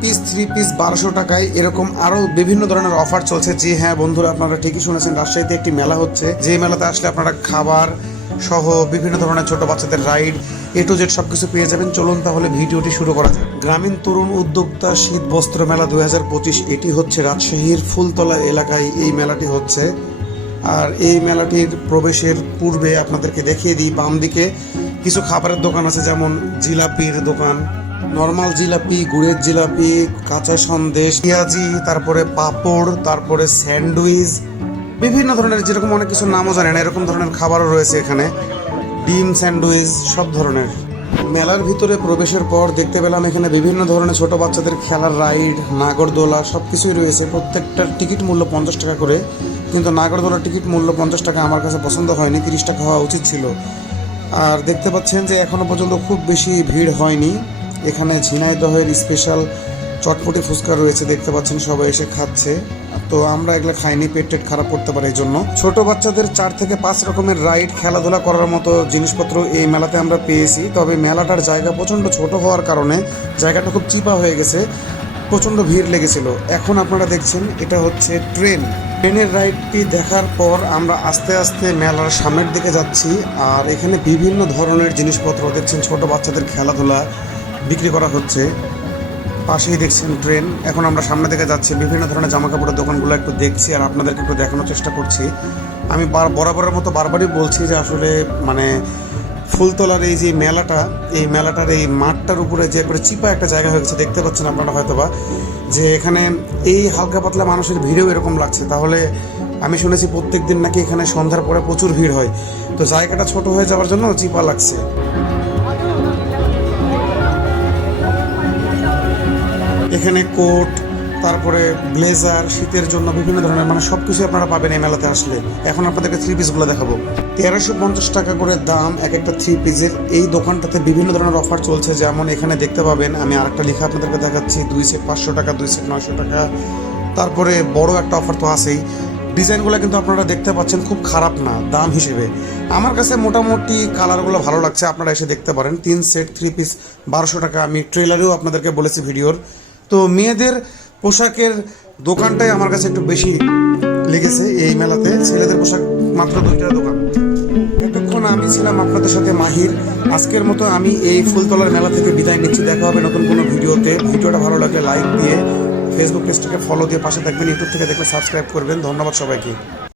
Piece 3 piece 1200 টাকায়, এরকম আরও বিভিন্ন ধরনের অফার চলছে। জি হ্যাঁ বন্ধুরা, আপনারা ঠিকই শুনেছেন, রাজশাহীতে একটি মেলা হচ্ছে। যে মেলাতে আসলে আপনারা খাবার সহ বিভিন্ন ধরনের ছোট বাচ্চাদের রাইড A to Z সব কিছু পেয়ে যাবেন। চলুন তাহলে ভিডিওটি শুরু করা যাক। গ্রামীণ তরুণ উদ্যোক্তা শীত বস্ত্র মেলা 2025, এটি হচ্ছে রাজশাহীর ফুলতলা এলাকায় এই মেলাটি হচ্ছে। আর এই মেলাটির প্রবেশের পূর্বে আপনাদেরকে দেখিয়ে দিই, বাম দিকে কিছু খাবারের দোকান আছে, যেমন জিলাপির দোকান, নর্মাল জিলাপি, গুড়ের জিলাপি, কাঁচা সন্দেশ, পেঁয়াজি, তারপরে পাঁপড়, তারপরে স্যান্ডউইচ, বিভিন্ন ধরনের, যেরকম অনেক কিছু নামও জানেন এরকম ধরনের খাবারও রয়েছে এখানে, ডিম স্যান্ডউইচ সব ধরনের। মেলার ভিতরে প্রবেশের পর দেখতে পেলাম এখানে বিভিন্ন ধরনের ছোট বাচ্চাদের খেলার রাইড, নাগরদোলা সব কিছুই রয়েছে। প্রত্যেকটার টিকিট মূল্য 50 টাকা করে, কিন্তু নাগরদোলার টিকিট মূল্য 50 টাকা আমার কাছে পছন্দ হয়নি, 30 টাকা হওয়া উচিত ছিল। আর দেখতে পাচ্ছেন যে এখনও পর্যন্ত খুব বেশি ভিড় হয়নি। এখানে ঝিনাইদহের স্পেশাল চটপটি ফুচকা রয়েছে, দেখতে পাচ্ছেন সবাই এসে খাচ্ছে। তো আমরা এগুলো খাইনি, পেট টেট খারাপ করতে পারে, এই জন্য। ছোট বাচ্চাদের 4 থেকে 5 রকমের রাইড, খেলাধুলা করার মতো জিনিসপত্র এই মেলাতে আমরা পেয়েছি। তবে মেলাটার জায়গা প্রচণ্ড ছোট হওয়ার কারণে জায়গাটা খুব চিপা হয়ে গেছে, প্রচণ্ড ভিড় লেগেছিল। এখন আপনারা দেখছেন এটা হচ্ছে ট্রেনের রাইডটি দেখার পর আমরা আস্তে আস্তে মেলার সামনের দিকে যাচ্ছি। আর এখানে বিভিন্ন ধরনের জিনিসপত্র দেখছেন, ছোট বাচ্চাদের খেলাধুলা বিক্রি করা হচ্ছে। পাশেই দেখছেন ট্রেন। এখন আমরা সামনে দিকে যাচ্ছি, বিভিন্ন ধরনের জামা কাপড়ের দোকানগুলো একটু দেখছি আর আপনাদেরকে একটু দেখানোর চেষ্টা করছি। আমি বরাবরের মতো বারবারই বলছি যে আসলে মানে ফুলতলার এই যে মেলাটা, এই মেলাটার এই মাঠটার উপরে যে একবারে চিপা একটা জায়গা হয়ে গেছে, দেখতে পাচ্ছেন আপনারা হয়তোবা, যে এখানে এই হালকা পাতলা মানুষের ভিড়েও এরকম লাগছে। তাহলে আমি শুনেছি প্রত্যেক দিন নাকি এখানে সন্ধ্যার পরে প্রচুর ভিড় হয়, তো জায়গাটা ছোট হয়ে যাওয়ার জন্য চিপা লাগছে। এখানে কোট, তারপরে ব্লেজার, শীতের জন্য বিভিন্ন ধরনের মানে সব কিছু আপনারা পাবেন এই মেলাতে আসলে। এখন আপনাদেরকে 3 পিসগুলো দেখাবো। 1350 টাকা করে দাম এক একটা 3 পিসের। এই দোকানটাতে বিভিন্ন ধরনের অফার চলছে, যেমন এখানে দেখতে পাবেন, আমি আরেকটা লেখা আপনাদেরকে দেখাচ্ছি, 2 সেট 500 টাকা, 2 সেট 900 টাকা। তারপরে বড় একটা অফার তো আছেই। ডিজাইনগুলো কিন্তু আপনারা দেখতে পাচ্ছেন খুব খারাপ না দাম হিসেবে। আমার কাছে মোটামুটি কালারগুলো ভালো লাগছে, আপনারা এসে দেখতে পারেন। 3 সেট 3 পিস 1200 টাকা, আমি ট্রেলারেও আপনাদেরকে বলেছি ভিডিওর। তো মেয়েদের পোশাকের দোকানটাই আমার কাছে একটু বেশি লেগেছে এই মেলাতে। ছেলেদের পোশাক মাত্র 2টা দোকান। এতক্ষণ আমি ছিলাম আপনাদের সাথে মাহির। আজকের মতো আমি এই ফুলতলার মেলা থেকে বিদায় নিচ্ছি। দেখা হবে নতুন কোনো ভিডিওতে। ভিডিওটা ভালো লাগলে লাইক দিয়ে, ফেসবুক পেজটাকে ফলো দিয়ে পাশে থাকবেন। ইউটিউব থেকে দেখলে সাবস্ক্রাইব করবেন। ধন্যবাদ সবাইকে।